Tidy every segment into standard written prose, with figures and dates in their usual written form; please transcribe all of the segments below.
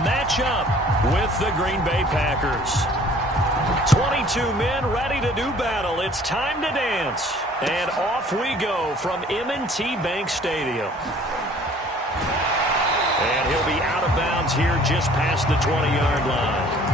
match up with the Green Bay Packers. 22 men ready to do battle. It's time to dance. And off we go from M&T Bank Stadium. And he'll be out of bounds here just past the 20-yard line.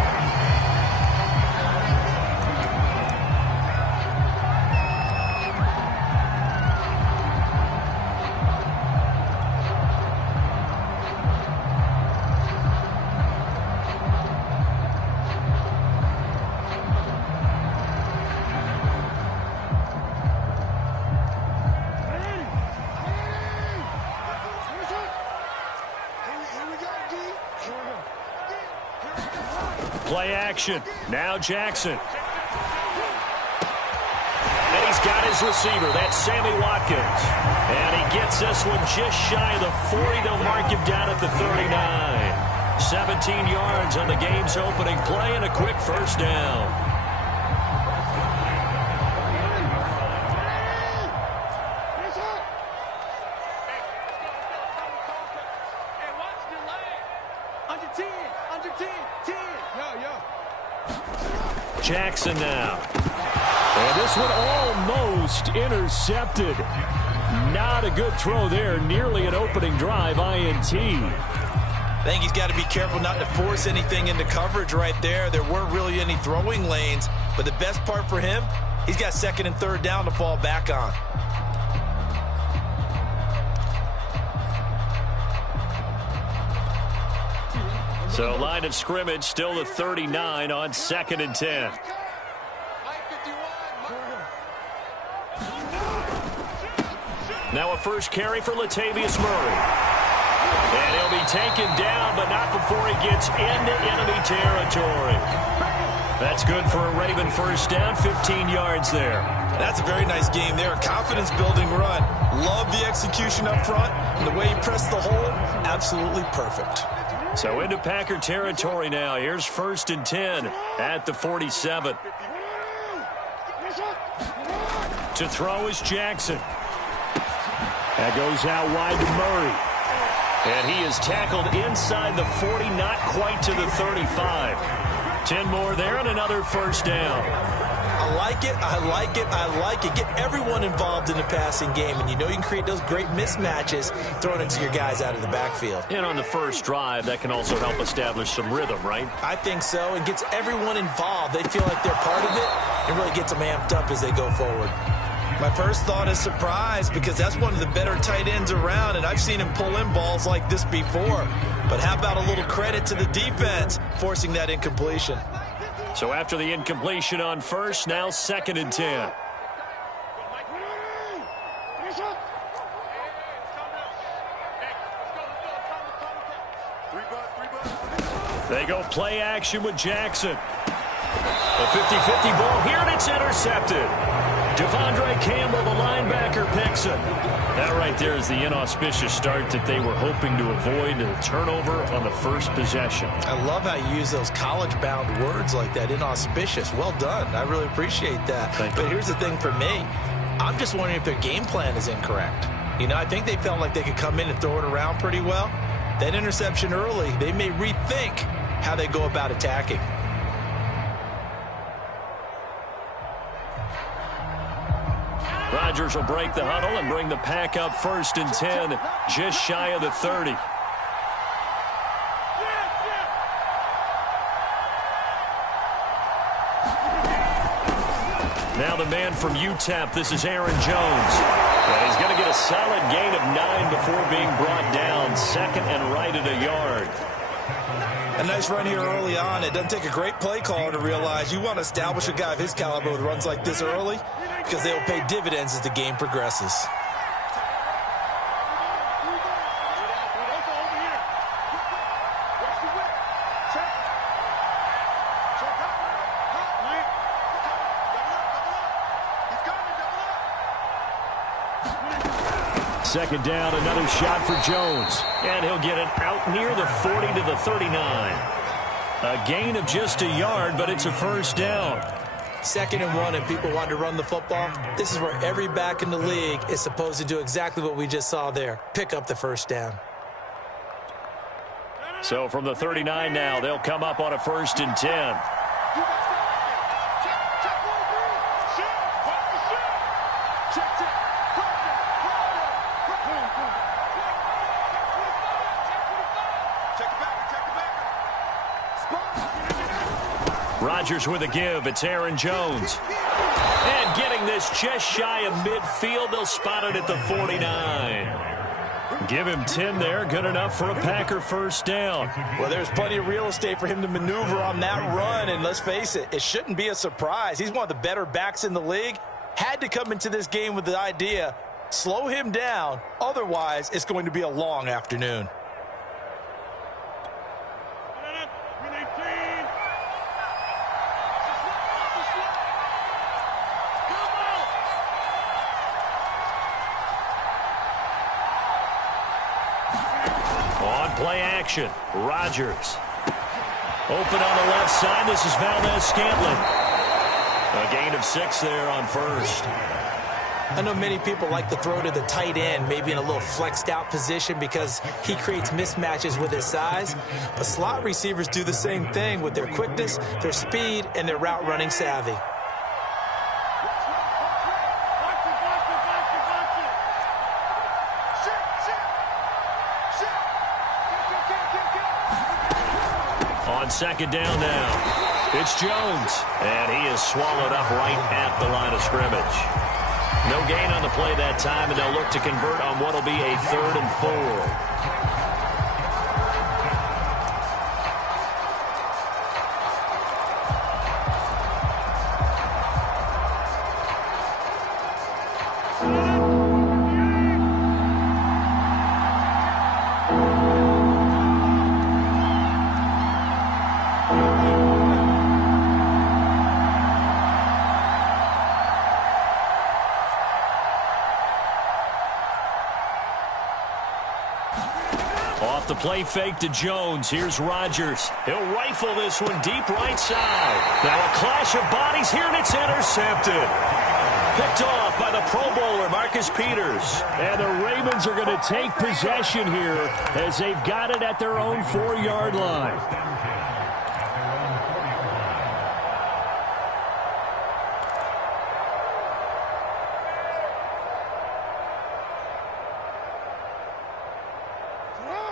Play action. Now Jackson. And he's got his receiver. That's Sammy Watkins. And he gets this one just shy of the 40. They'll mark him down at the 39. 17 yards on the game's opening play and a quick first down. Jackson now. And this one almost intercepted. Not a good throw there. Nearly an opening drive INT. I think he's got to be careful not to force anything into coverage right there. There weren't really any throwing lanes. But the best part for him, he's got second and third down to fall back on. So line of scrimmage still the 39 on 2nd and 10. Now a first carry for Latavius Murray. And he'll be taken down, but not before he gets into enemy territory. That's good for a Raven first down, 15 yards there. That's a very nice game there. A confidence-building run. Love the execution up front. And the way he pressed the hole, absolutely perfect. So into Packer territory now. Here's 1st and 10 at the 47. To throw is Jackson. That goes out wide to Murray. And he is tackled inside the 40, not quite to the 35. 10 more there and another first down. I like it, I like it, I like it. Get everyone involved in the passing game, and you know you can create those great mismatches throwing it to your guys out of the backfield. And on the first drive, that can also help establish some rhythm, right? I think so, and gets everyone involved. They feel like they're part of it, and really gets them amped up as they go forward. My first thought is surprise, because that's one of the better tight ends around, and I've seen him pull in balls like this before. But how about a little credit to the defense forcing that incompletion? So after the incompletion on first, now 2nd and 10. They go play action with Jackson. A 50-50 ball here, and it's intercepted. Devondre Campbell, the linebacker, picks it. That right there is the inauspicious start that they were hoping to avoid, a turnover on the first possession. I love how you use those college-bound words like that, inauspicious. Well done. I really appreciate that. But here's the thing for me. I'm just wondering if their game plan is incorrect. You know, I think they felt like they could come in and throw it around pretty well. That interception early, they may rethink how they go about attacking. Rodgers will break the huddle and bring the pack up 1st and 10, just shy of the 30. Now the man from UTEP, this is Aaron Jones. And he's going to get a solid gain of 9 before being brought down, 2nd and right at a yard. A nice run here early on. It doesn't take a great play caller to realize you want to establish a guy of his caliber with runs like this early, because they will pay dividends as the game progresses. Second down, another shot for Jones. And he'll get it out near the 40 to the 39. A gain of just a yard, but it's a first down. 2nd and 1, and people want to run the football. This is where every back in the league is supposed to do exactly what we just saw there. Pick up the first down. So from the 39 now, they'll come up on a 1st and 10. Rodgers with a give. It's Aaron Jones. And getting this just shy of midfield. They'll spot it at the 49. Give him 10 there. Good enough for a Packer 1st down. Well, there's plenty of real estate for him to maneuver on that run. And let's face it, it shouldn't be a surprise. He's one of the better backs in the league. Had to come into this game with the idea, slow him down. Otherwise, it's going to be a long afternoon. Play action. Rodgers. Open on the left side. This is Valdez-Scantling. A gain of 6 there on 1st. I know many people like to throw to the tight end, maybe in a little flexed out position because he creates mismatches with his size. But slot receivers do the same thing with their quickness, their speed, and their route running savvy. On 2nd down now, it's Jones, and he is swallowed up right at the line of scrimmage. No gain on the play that time, and they'll look to convert on what will be a 3rd and 4. Off the play fake to Jones. Here's Rodgers. He'll rifle this one deep right side. Now a clash of bodies here, and it's intercepted. Picked off by the Pro Bowler, Marcus Peters. And the Ravens are going to take possession here as they've got it at their own 4-yard line.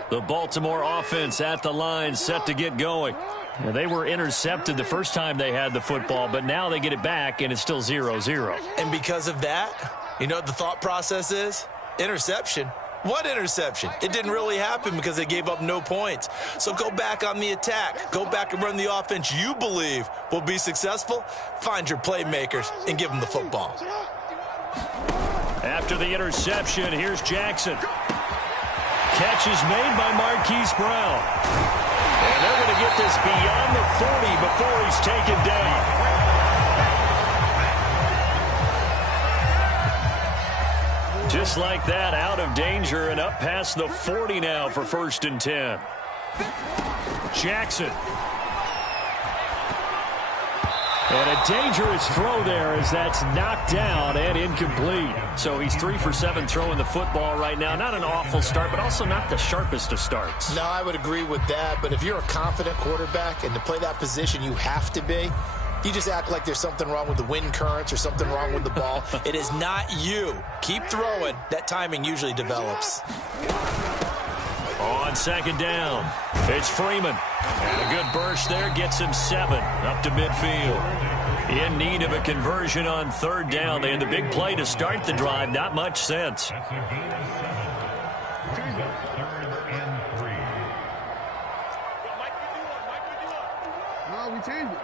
The Baltimore offense at the line, set to get going. Well, they were intercepted the first time they had the football, but now they get it back, and it's still 0-0. And because of that, you know what the thought process is? Interception. What interception? It didn't really happen because they gave up no points. So go back on the attack. Go back and run the offense you believe will be successful. Find your playmakers and give them the football. After the interception, here's Jackson. Catch is made by Marquise Brown. And they're going to get this beyond the 40 before he's taken down. Just like that, out of danger and up past the 40 now for 1st and 10. Jackson. And a dangerous throw there as that's knocked down and incomplete. So he's 3 for 7 throwing the football right now. Not an awful start, but also not the sharpest of starts. No, I would agree with that. But if you're a confident quarterback and to play that position, you have to be. You just act like there's something wrong with the wind currents or something wrong with the ball. It is not you. Keep throwing. That timing usually develops. On 2nd down, it's Freeman. And a good burst there gets him 7 up to midfield. In need of a conversion on 3rd down. They had the big play to start the drive. Not much sense. No, we changed it.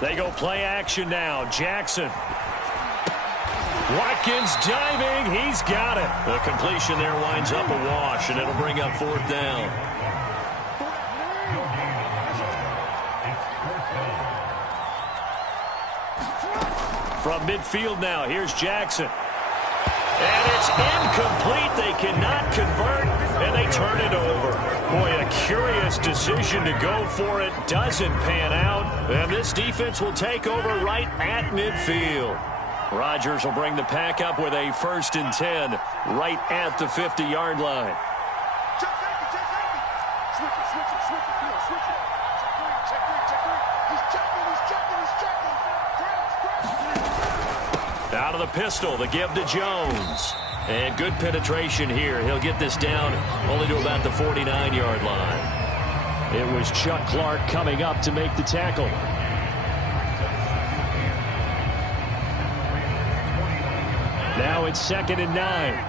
They go play action now. Jackson. Watkins diving. He's got it. The completion there winds up a wash, and it'll bring up 4th down. From midfield now, here's Jackson. And it's incomplete. They cannot convert, and they turn it over. Boy, a curious decision to go for it. Doesn't pan out, and this defense will take over right at midfield. Rodgers will bring the pack up with a 1st and 10 right at the 50-yard line. Out of the pistol, the give to Jones. And good penetration here. He'll get this down only to about the 49-yard line. It was Chuck Clark coming up to make the tackle. Now it's 2nd and 9.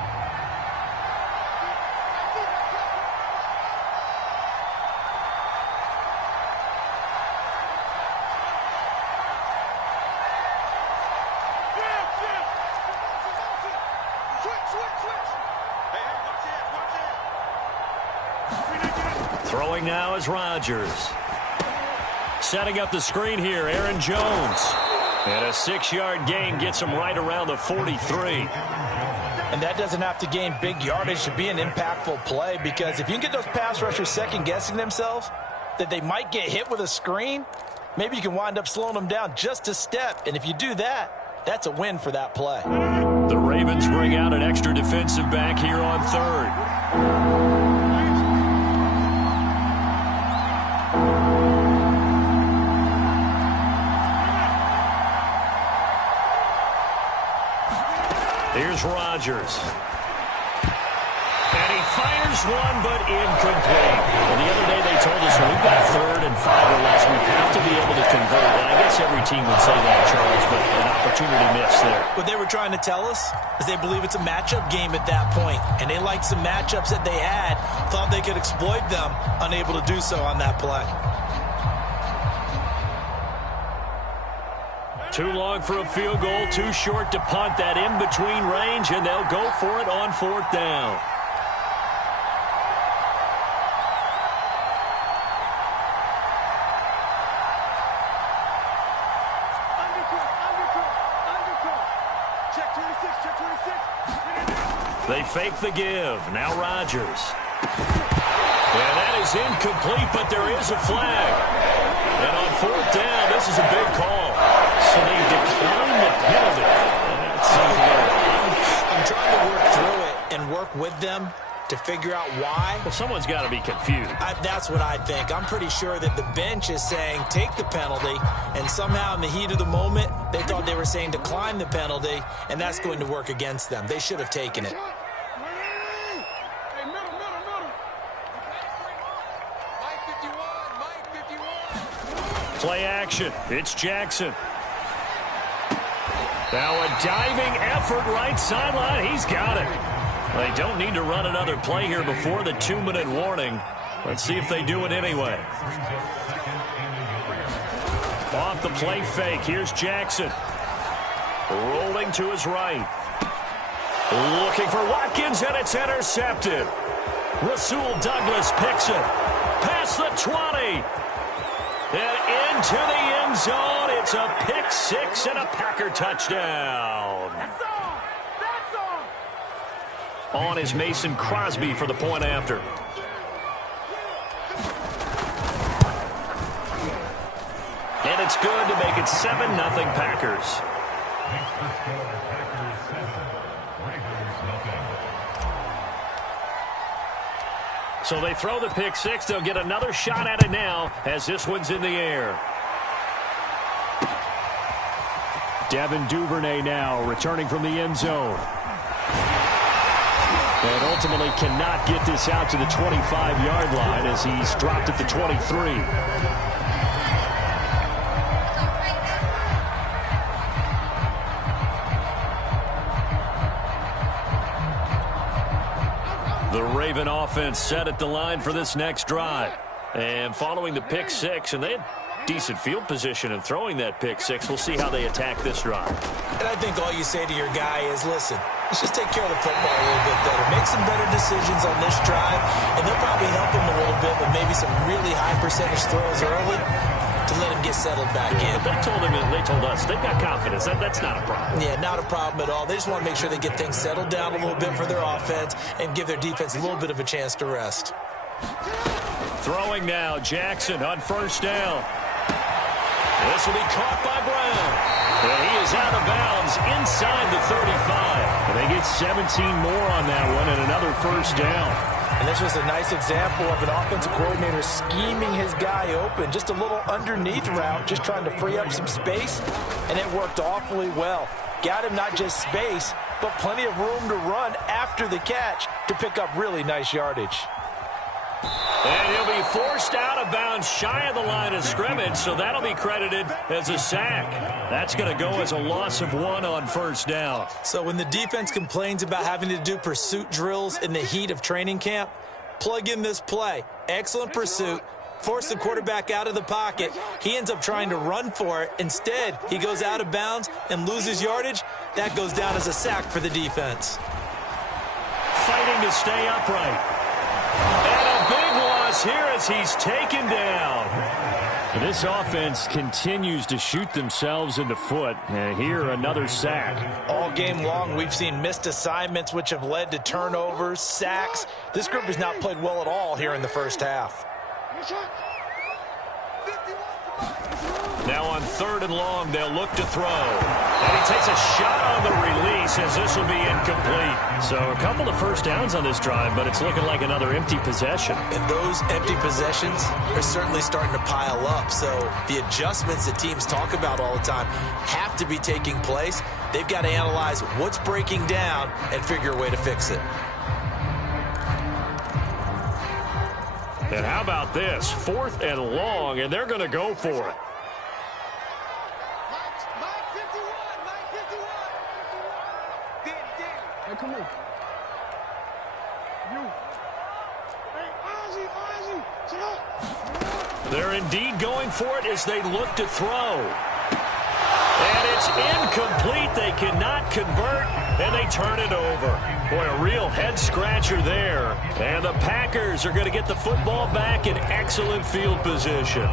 Throwing now is Rodgers. Setting up the screen here, Aaron Jones. And a 6-yard gain gets him right around the 43. And that doesn't have to gain big yardage to be an impactful play, because if you can get those pass rushers second-guessing themselves that they might get hit with a screen, maybe you can wind up slowing them down just a step. And if you do that, that's a win for that play. The Ravens bring out an extra defensive back here on 3rd. Here's Rodgers. And he fires one, but incomplete. Well, the other day they told us when we've got 3rd and 5 or less, we have to be able to convert. And I guess every team would say that, Charles, but an opportunity missed there. What they were trying to tell us is they believe it's a matchup game at that point. And they liked some matchups that they had, thought they could exploit them, unable to do so on that play. Too long for a field goal, too short to punt. That in-between range, and they'll go for it on 4th down. They fake the give. Now Rodgers. And that is incomplete, but there is a flag. And on 4th down, this is a big call. So they decline the penalty. I'm trying to work through it and work with them to figure out why. Well, someone's got to be confused. That's what I think. I'm pretty sure that the bench is saying take the penalty, and somehow in the heat of the moment, they thought they were saying decline the penalty, and that's going to work against them. They should have taken it. Play action. It's Jackson. Now a diving effort right sideline. He's got it. They don't need to run another play here before the 2-minute warning. Let's see if they do it anyway. Off the play fake. Here's Jackson. Rolling to his right. Looking for Watkins, and it's intercepted. Rasul Douglas picks it. Past the 20. And into the end zone. It's a pick six and a Packer touchdown. That's all. On is Mason Crosby for the point after. And it's good to make it 7-0 Packers. So they throw the pick six. They'll get another shot at it now as this one's in the air. Devin Duvernay now returning from the end zone. And ultimately cannot get this out to the 25-yard line as he's dropped at the 23. The Raven offense set at the line for this next drive. And following the pick six, and they had decent field position in throwing that pick six. We'll see how they attack this drive. And I think all you say to your guy is, listen, let's just take care of the football a little bit better. Make some better decisions on this drive, and they'll probably help him a little bit with maybe some really high percentage throws early to let him get settled back in. They told him, and they told us, they've got confidence. That's not a problem. Yeah, not a problem at all. They just want to make sure they get things settled down a little bit for their offense and give their defense a little bit of a chance to rest. Throwing now, Jackson on first down. This will be caught by Brown. And he is out of bounds inside the 35. And they get 17 more on that one and another first down. And this was a nice example of an offensive coordinator scheming his guy open. Just a little underneath route, just trying to free up some space, and it worked awfully well. Got him not just space, but plenty of room to run after the catch to pick up really nice yardage. And he'll be forced out of bounds shy of the line of scrimmage, so that'll be credited as a sack. That's going to go as a loss of 1 on first down. So when the defense complains about having to do pursuit drills in the heat of training camp, plug in this play. Excellent pursuit. Force the quarterback out of the pocket. He ends up trying to run for it. Instead, he goes out of bounds and loses yardage. That goes down as a sack for the defense. Fighting to stay upright. And a big loss here as he's taken down. This offense continues to shoot themselves in the foot. And here, another sack. All game long, we've seen missed assignments, which have led to turnovers, sacks. This group has not played well at all here in the first half. Now on 3rd and long, they'll look to throw. And he takes a shot on the release as this will be incomplete. So a couple of first downs on this drive, but it's looking like another empty possession. And those empty possessions are certainly starting to pile up. So the adjustments that teams talk about all the time have to be taking place. They've got to analyze what's breaking down and figure a way to fix it. And how about this? 4th and long, and they're going to go for it. Hey, come on. You. Hey, Ozzy, sit up. They're indeed going for it as they look to throw. And it's incomplete. They cannot convert, and they turn it over. Boy, a real head-scratcher there. And the Packers are going to get the football back in excellent field position.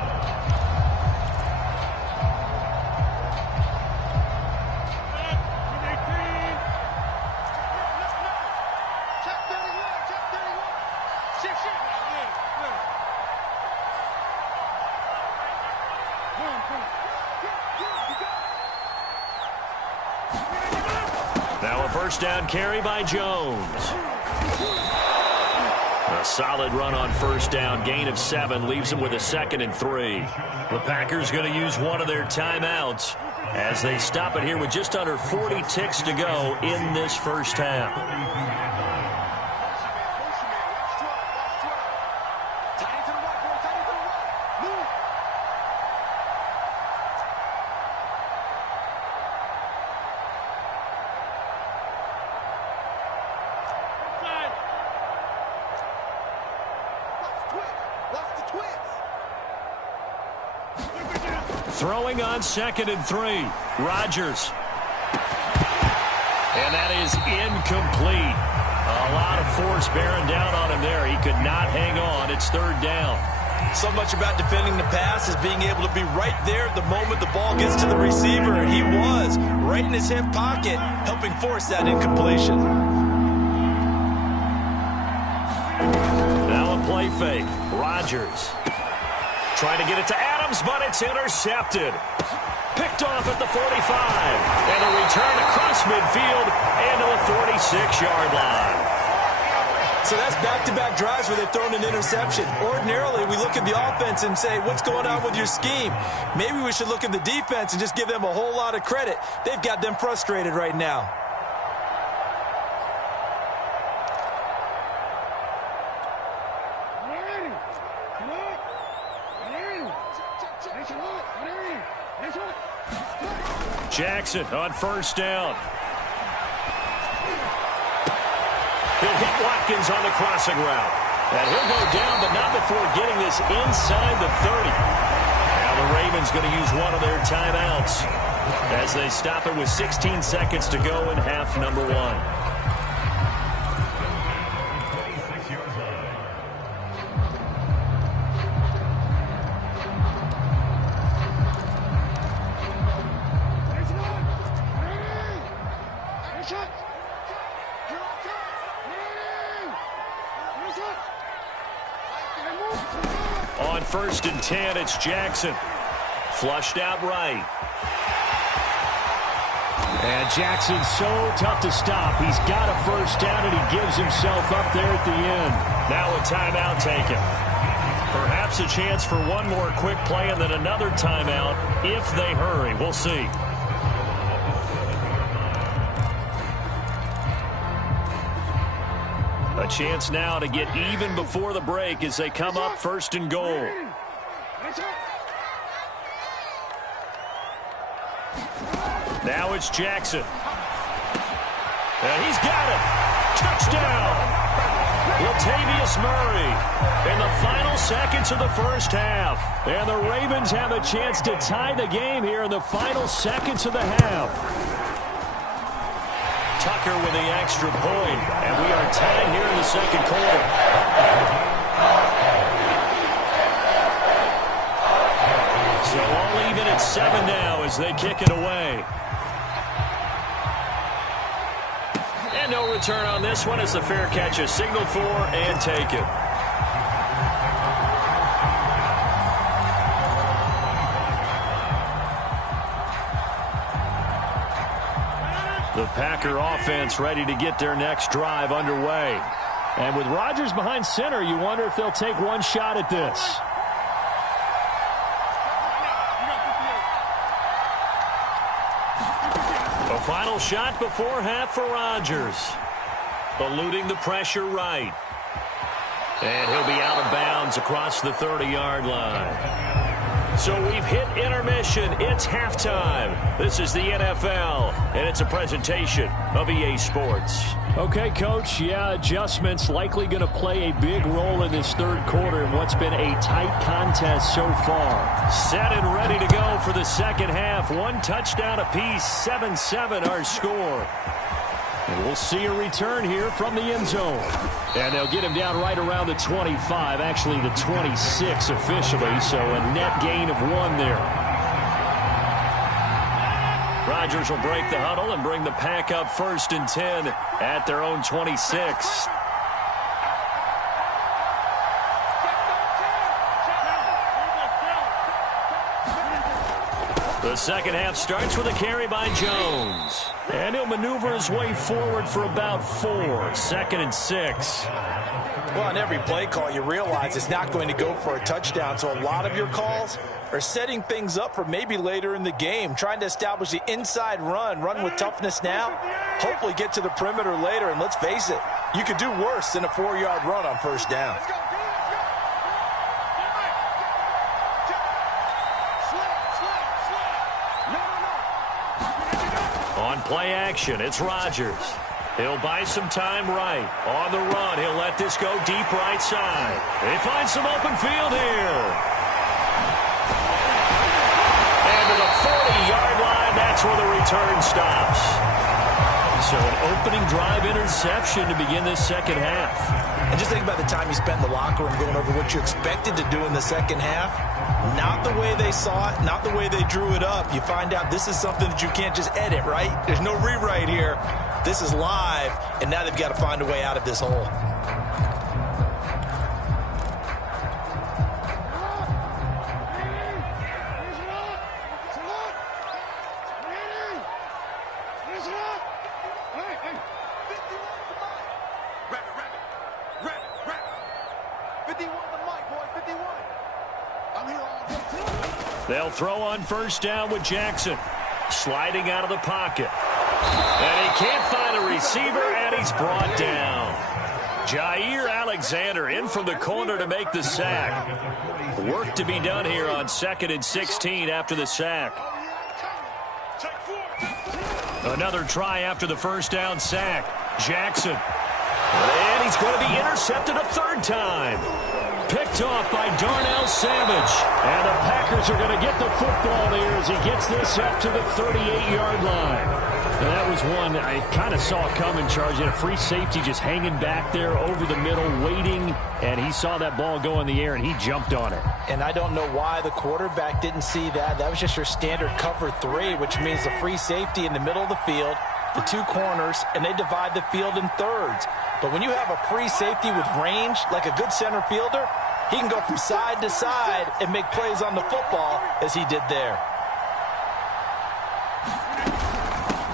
Now a first down carry by Jones. A solid run on first down. Gain of 7 leaves him with a 2nd and 3. The Packers going to use one of their timeouts as they stop it here with just under 40 ticks to go in this first half. Throwing on 2nd and 3. Rodgers. And that is incomplete. A lot of force bearing down on him there. He could not hang on. It's 3rd down. So much about defending the pass is being able to be right there at the moment the ball gets to the receiver, and he was right in his hip pocket, helping force that incompletion. Now a play fake. Rodgers trying to get it to Adams, but it's intercepted. Picked off at the 45. And a return across midfield and to the 46-yard line. So that's back-to-back drives where they've thrown an interception. Ordinarily, we look at the offense and say, what's going on with your scheme? Maybe we should look at the defense and just give them a whole lot of credit. They've got them frustrated right now. Jackson on first down. He'll hit Watkins on the crossing route. And he'll go down, but not before getting this inside the 30. Now the Ravens going to use one of their timeouts as they stop it with 16 seconds to go in half number 1. On 1st and 10, it's Jackson. Flushed out right. And Jackson's so tough to stop. He's got a first down, and he gives himself up there at the end. Now a timeout taken. Perhaps a chance for one more quick play and then another timeout if they hurry. We'll see. A chance now to get even before the break as they come up first and goal. Now it's Jackson. And he's got it. Touchdown. Latavius Murray in the final seconds of the first half. And the Ravens have a chance to tie the game here in the final seconds of the half. Tucker with the extra point. And we are tied here in the second quarter. So all even at 7 now as they kick it away. And no return on this one as the fair catch is signaled for and taken. The Packer offense ready to get their next drive underway. And with Rodgers behind center, you wonder if they'll take one shot at this. A final shot before half for Rodgers. Eluding the pressure right. And he'll be out of bounds across the 30-yard line. So we've hit intermission. It's halftime. This is the NFL, and it's a presentation of EA Sports. Okay, Coach, yeah, adjustments likely going to play a big role in this third quarter in what's been a tight contest so far. Set and ready to go for the second half. One touchdown apiece, 7-7 our score. And we'll see a return here from the end zone. And they'll get him down right around the 25, actually the 26 officially, so a net gain of 1 there. Rodgers will break the huddle and bring the Pack up 1st and 10 at their own 26. The second half starts with a carry by Jones. And he'll maneuver his way forward for about 4. 2nd and 6. Well, on every play call, you realize it's not going to go for a touchdown. So a lot of your calls are setting things up for maybe later in the game, trying to establish the inside run with toughness now, hopefully get to the perimeter later. And let's face it, you could do worse than a 4-yard run on first down. Play action, it's Rodgers. He'll buy some time right. On the run, he'll let this go deep right side. They find some open field here. And to the 40-yard line, that's where the return stops. So an opening drive interception to begin this second half. And just think about the time you spent in the locker room going over what you expected to do in the second half. Not the way they saw it, not the way they drew it up. You find out this is something that you can't just edit, right? There's no rewrite here. This is live, and now they've got to find a way out of this hole. They'll throw on first down with Jackson. Sliding out of the pocket. And he can't find a receiver, and he's brought down. Jair Alexander in from the corner to make the sack. Work to be done here on 2nd and 16 after the sack. Another try after the first down sack. Jackson. And he's going to be intercepted a 3rd time. Picked off by Darnell Savage. And the Packers are going to get the football there as he gets this up to the 38-yard line. And that was one I kind of saw coming, charging a free safety just hanging back there over the middle, waiting. And he saw that ball go in the air, and he jumped on it. And I don't know why the quarterback didn't see that. That was just your standard cover 3, which means the free safety in the middle of the field, the 2 corners, and they divide the field in thirds. But when you have a free safety with range, like a good center fielder, he can go from side to side and make plays on the football as he did there.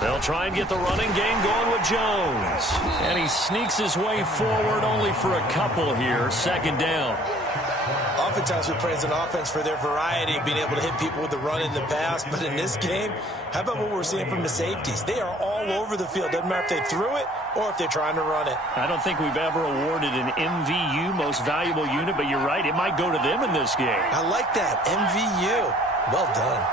They'll They'll try and get the running game going with Jones. And he sneaks his way forward only for a couple here. Second down. Oftentimes we praise an offense for their variety, being able to hit people with the run in the pass. But in this game, how about what we're seeing from the safeties? They are all over the field. Doesn't matter if they threw it or if they're trying to run it. I don't think we've ever awarded an MVU, most valuable unit, but you're right. It might go to them in this game. I like that. MVU. Well done.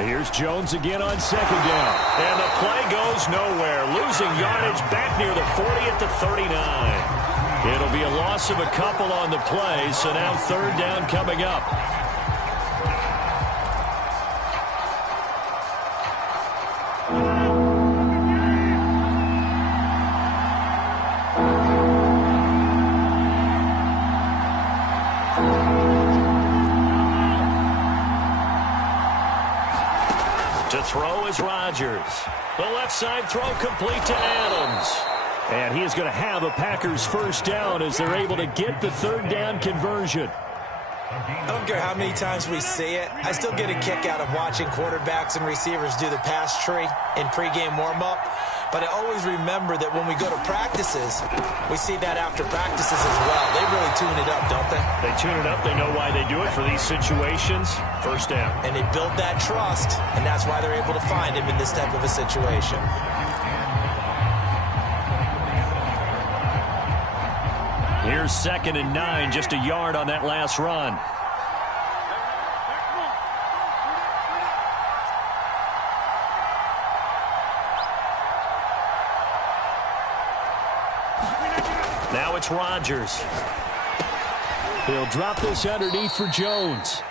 Here's Jones again on second down. And the play goes nowhere. Losing yardage back near the 40 at the 39. It'll be a loss of a couple on the play, so now third down coming up. To throw is Rodgers. The left side throw complete to Adams. And he is going to have a Packers first down as they're able to get the third down conversion. I don't care how many times we see it. I still get a kick out of watching quarterbacks and receivers do the pass tree in pregame warm-up. But I always remember that when we go to practices, we see that after practices as well. They really tune it up, don't they? They tune it up. They know why they do it for these situations. First down. And they build that trust, and that's why they're able to find him in this type of a situation. Here's 2nd and 9, just a yard on that last run. Now it's Rodgers. He'll drop this underneath for Jones.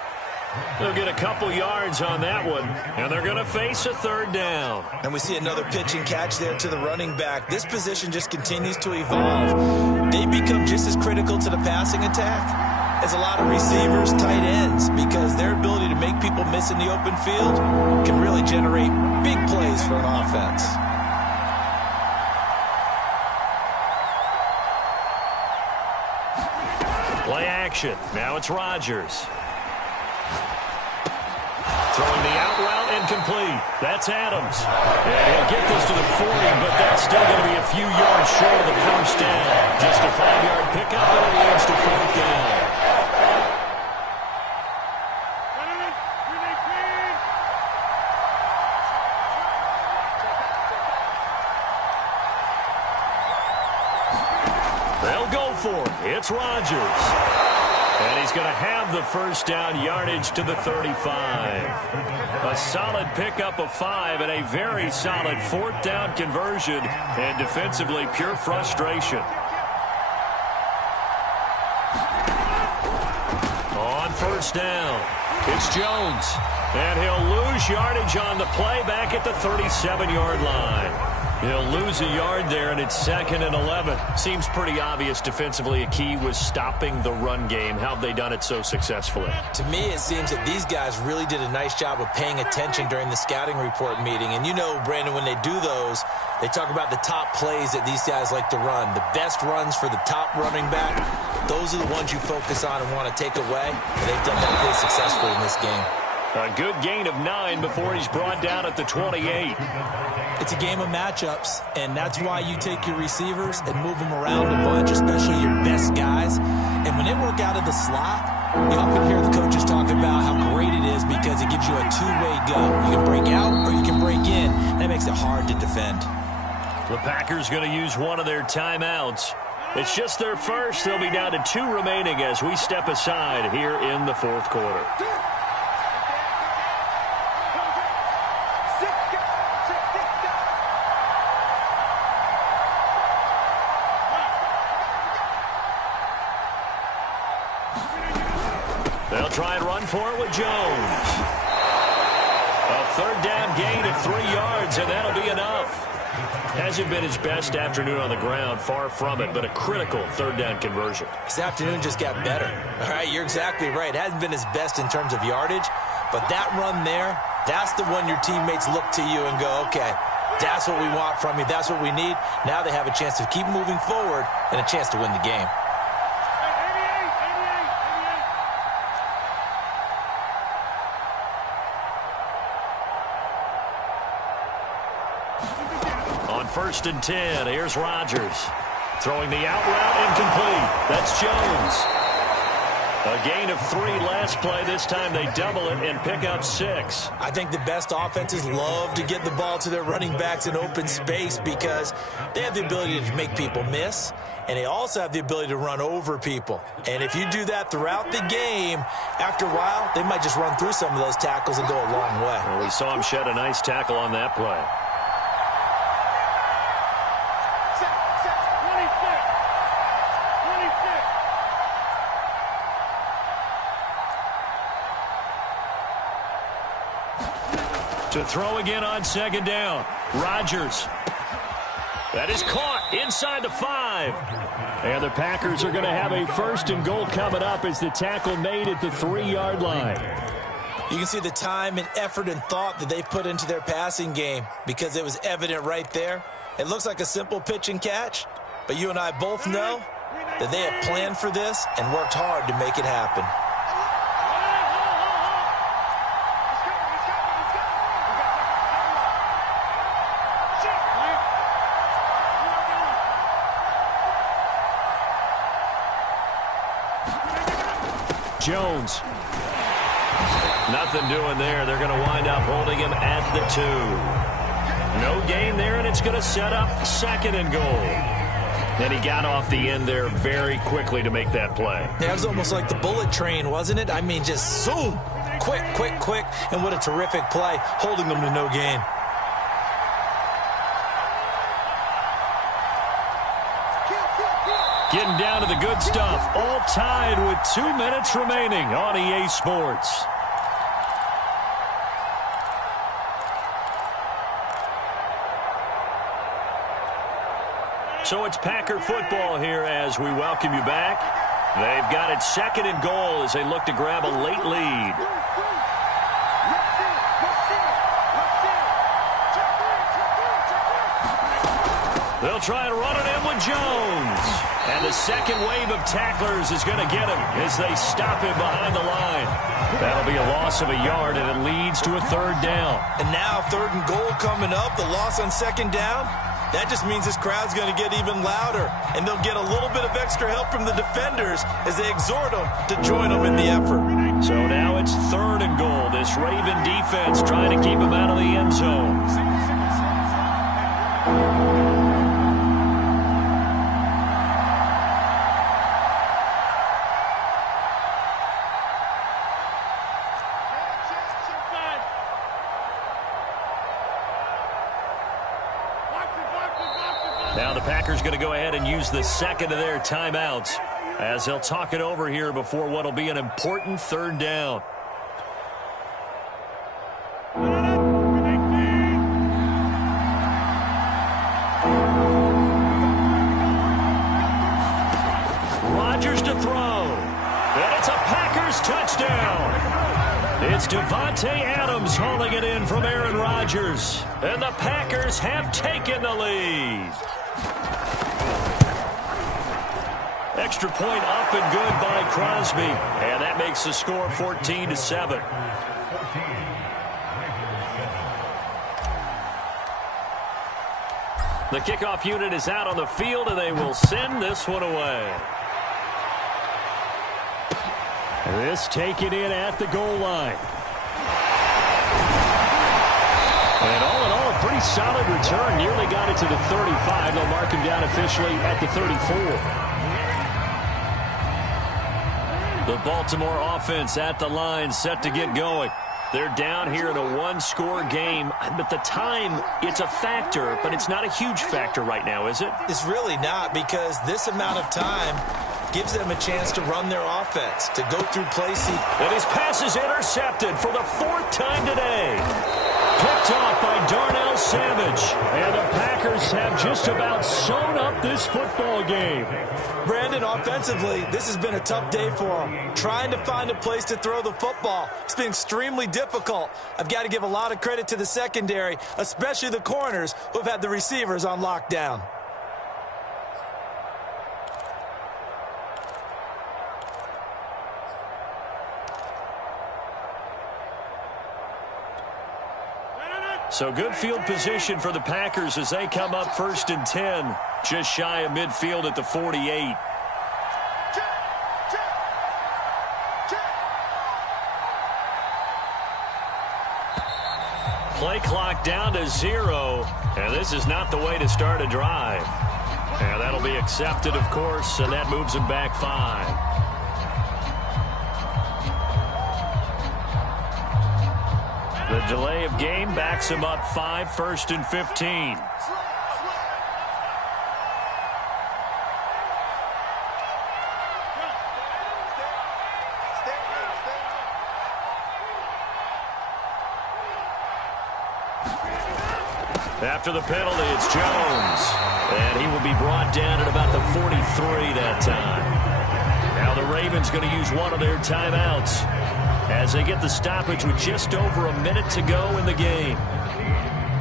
They'll get a couple yards on that one, and they're going to face a third down. And we see another pitch and catch there to the running back. This position just continues to evolve. They become just as critical to the passing attack as a lot of receivers, tight ends, because their ability to make people miss in the open field can really generate big plays for an offense. Play action. Now it's Rodgers. Throwing the out route incomplete. That's Adams. And he'll get this to the 40, but that's still going to be a few yards short of the first down. Just a 5-yard pickup, and it leads to fourth down. They'll go for it. It's Rodgers. And he's going to have the first down, yardage to the 35. A solid pickup of 5 and a very solid fourth down conversion. And defensively, pure frustration. On first down, it's Jones. And he'll lose yardage on the play back at the 37-yard line. He'll lose a yard there, and it's 2nd and 11. Seems pretty obvious defensively a key was stopping the run game. How have they done it so successfully? To me, it seems that these guys really did a nice job of paying attention during the scouting report meeting. And you know, Brandon, when they do those, they talk about the top plays that these guys like to run. The best runs for the top running back, those are the ones you focus on and want to take away. And they've done that pretty successfully in this game. A good gain of 9 before he's brought down at the 28. It's a game of matchups, and that's why you take your receivers and move them around a bunch, especially your best guys. And when they work out of the slot, you often hear the coaches talk about how great it is because it gives you a two-way go. You can break out or you can break in. That makes it hard to defend. The Packers going to use one of their timeouts. It's just their first. They'll be down to 2 remaining as we step aside here in the fourth quarter. They'll try and run for it with Jones. A third down gain of 3 yards, and that'll be enough. Hasn't been his best afternoon on the ground, far from it, but a critical third down conversion. This afternoon just got better. All right, you're exactly right. Hasn't been his best in terms of yardage, but that run there, that's the one your teammates look to you and go, okay, that's what we want from you. That's what we need. Now they have a chance to keep moving forward and a chance to win the game. On 1st and 10, here's Rodgers. Throwing the out route incomplete. That's Jones. A gain of 3 last play. This time they double it and pick up 6. I think the best offenses love to get the ball to their running backs in open space because they have the ability to make people miss, and they also have the ability to run over people. And if you do that throughout the game, after a while, they might just run through some of those tackles and go a long way. Well, we saw him shed a nice tackle on that play. To throw again on 2nd down. Rodgers. That is caught inside the 5. And the Packers are going to have a 1st and goal coming up as the tackle made at the 3-yard line. You can see the time and effort and thought that they've put into their passing game because it was evident right there. It looks like a simple pitch and catch, but you and I both know that they have planned for this and worked hard to make it happen. Jones. Nothing doing there. They're going to wind up holding him at the 2. No gain there, and it's going to set up 2nd and goal. And he got off the end there very quickly to make that play. Yeah, it was almost like the bullet train, wasn't it? I mean, just zoom. Quick, quick, quick. And what a terrific play, holding them to no gain. Getting down to the good stuff. All tied with 2 minutes remaining on EA Sports. So it's Packer football here as we welcome you back. They've got it 2nd and goal as they look to grab a late lead. They'll try and run it in with Jones. And the second wave of tacklers is going to get him as they stop him behind the line. That'll be a loss of a yard, and it leads to a 3rd down. And now 3rd and goal coming up, the loss on 2nd down. That just means this crowd's going to get even louder, and they'll get a little bit of extra help from the defenders as they exhort them to join them in the effort. So now it's 3rd and goal. This Raven defense trying to keep him out of the end zone. Now the Packers going to go ahead and use the 2nd of their timeouts as they'll talk it over here before what will be an important 3rd down. Rodgers to throw. And it's a Packers touchdown. It's Davante Adams hauling it in from Aaron Rodgers. And the Packers have taken the lead. Extra point up and good by Crosby. And that makes the score 14-7. The kickoff unit is out on the field, and they will send this one away. This taken in at the goal line. And all in all, a pretty solid return. Nearly got it to the 35. They'll mark him down officially at the 34. The Baltimore offense at the line, set to get going. They're down here in a one-score game, but the time, it's a factor, but it's not a huge factor right now, is it? It's really not, because this amount of time gives them a chance to run their offense, to go through play sequence. And his pass is intercepted for the 4th time today. Picked off by Darnell Savage. And the Packers have just about sewn up this football game. Brandon, offensively, this has been a tough day for them. Trying to find a place to throw the football. It's been extremely difficult. I've got to give a lot of credit to the secondary, especially the corners who have had the receivers on lockdown. So good field position for the Packers as they come up 1st and 10, just shy of midfield at the 48. Play clock down to 0, and this is not the way to start a drive. And that'll be accepted, of course, and that moves them back 5. The delay of game backs him up 5, 1st and 15. After the penalty, it's Jones. And he will be brought down at about the 43 that time. Now the Ravens going to use one of their timeouts as they get the stoppage with just over a minute to go in the game.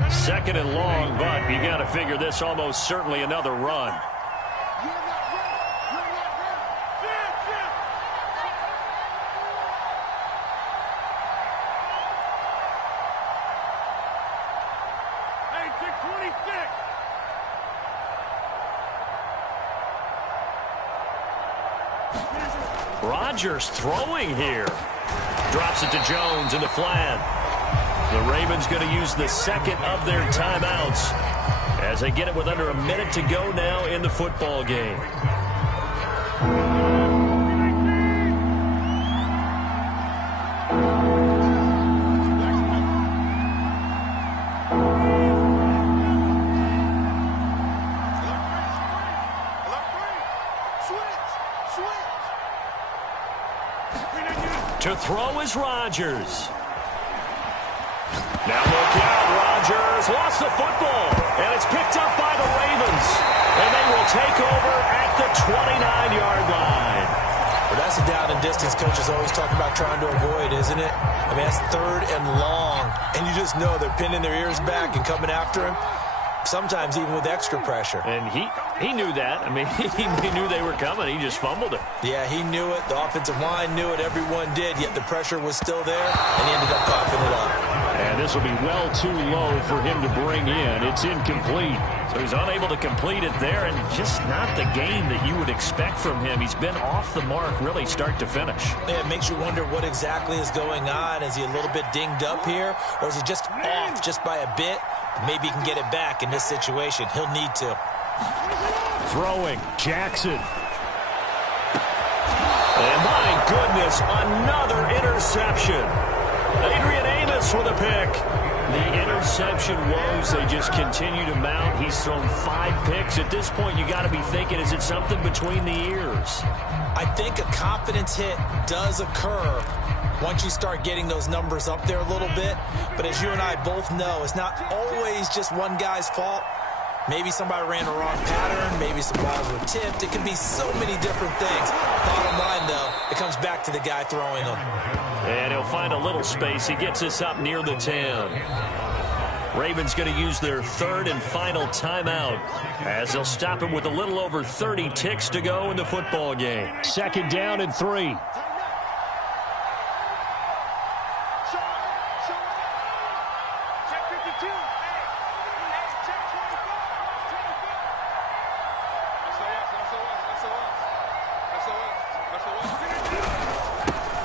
2nd and long, but you got to figure this almost certainly another run. Rodgers throwing here. Drops it to Jones in the flat. The Ravens going to use the 2nd of their timeouts as they get it with under a minute to go now in the football game. To throw is Rodgers. Now look out, Rodgers lost the football, and it's picked up by the Ravens, and they will take over at the 29-yard line. Well, that's a down and distance coaches always talk about trying to avoid, isn't it? I mean, that's 3rd and long, and you just know they're pinning their ears back and coming after him, sometimes even with extra pressure. And he knew that. I mean, he knew they were coming. He just fumbled it. Yeah, he knew it. The offensive line knew it. Everyone did, yet the pressure was still there, and he ended up coughing it up. And this will be well too low for him to bring in. It's incomplete. So he's unable to complete it there, and just not the game that you would expect from him. He's been off the mark really start to finish. Yeah, it makes you wonder what exactly is going on. Is he a little bit dinged up here, or is he just off just by a bit? Maybe he can get it back in this situation. He'll need to. Throwing, Jackson. And my goodness, another interception. Adrian Amos with a pick. The interception woes, they just continue to mount. He's thrown 5 picks. At this point, you got to be thinking, is it something between the ears? I think a confidence hit does occur once you start getting those numbers up there a little bit. But as you and I both know, it's not always just one guy's fault. Maybe somebody ran the wrong pattern. Maybe some balls were tipped. It can be so many different things. Bottom line, though, it comes back to the guy throwing them. And he'll find a little space. He gets us up near the 10. Ravens going to use their 3rd and final timeout as they'll stop him with a little over 30 ticks to go in the football game. 2nd down and 3.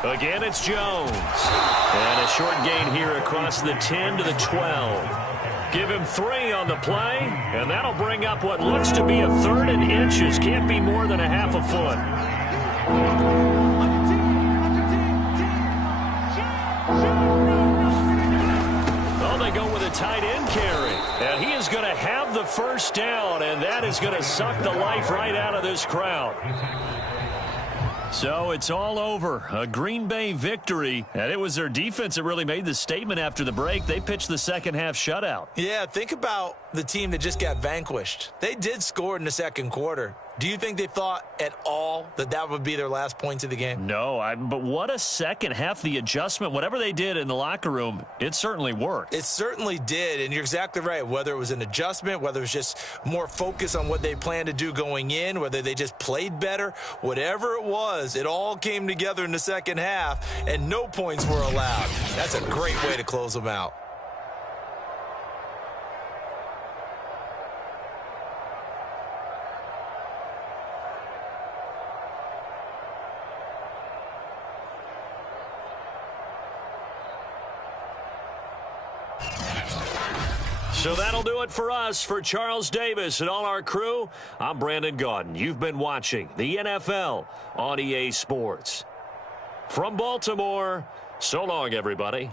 Again, it's Jones. And a short gain here across the 10 to the 12. Give him 3 on the play, and that'll bring up what looks to be a 3rd and inches. Can't be more than a half a foot. Oh, they go with a tight end carry. And he is going to have the first down, and that is going to suck the life right out of this crowd. So it's all over. A Green Bay victory. And it was their defense that really made the statement after the break. They pitched the second half shutout. Yeah, think about the team that just got vanquished. They did score in the second quarter. Do you think they thought at all that that would be their last points of the game? No, but what a second half. The adjustment, whatever they did in the locker room, it certainly worked. It certainly did, and you're exactly right. Whether it was an adjustment, whether it was just more focus on what they planned to do going in, whether they just played better, whatever it was, it all came together in the second half, and no points were allowed. That's a great way to close them out. So that'll do it for us. For Charles Davis and all our crew, I'm Brandon Gaudin. You've been watching the NFL on EA Sports. From Baltimore, so long, everybody.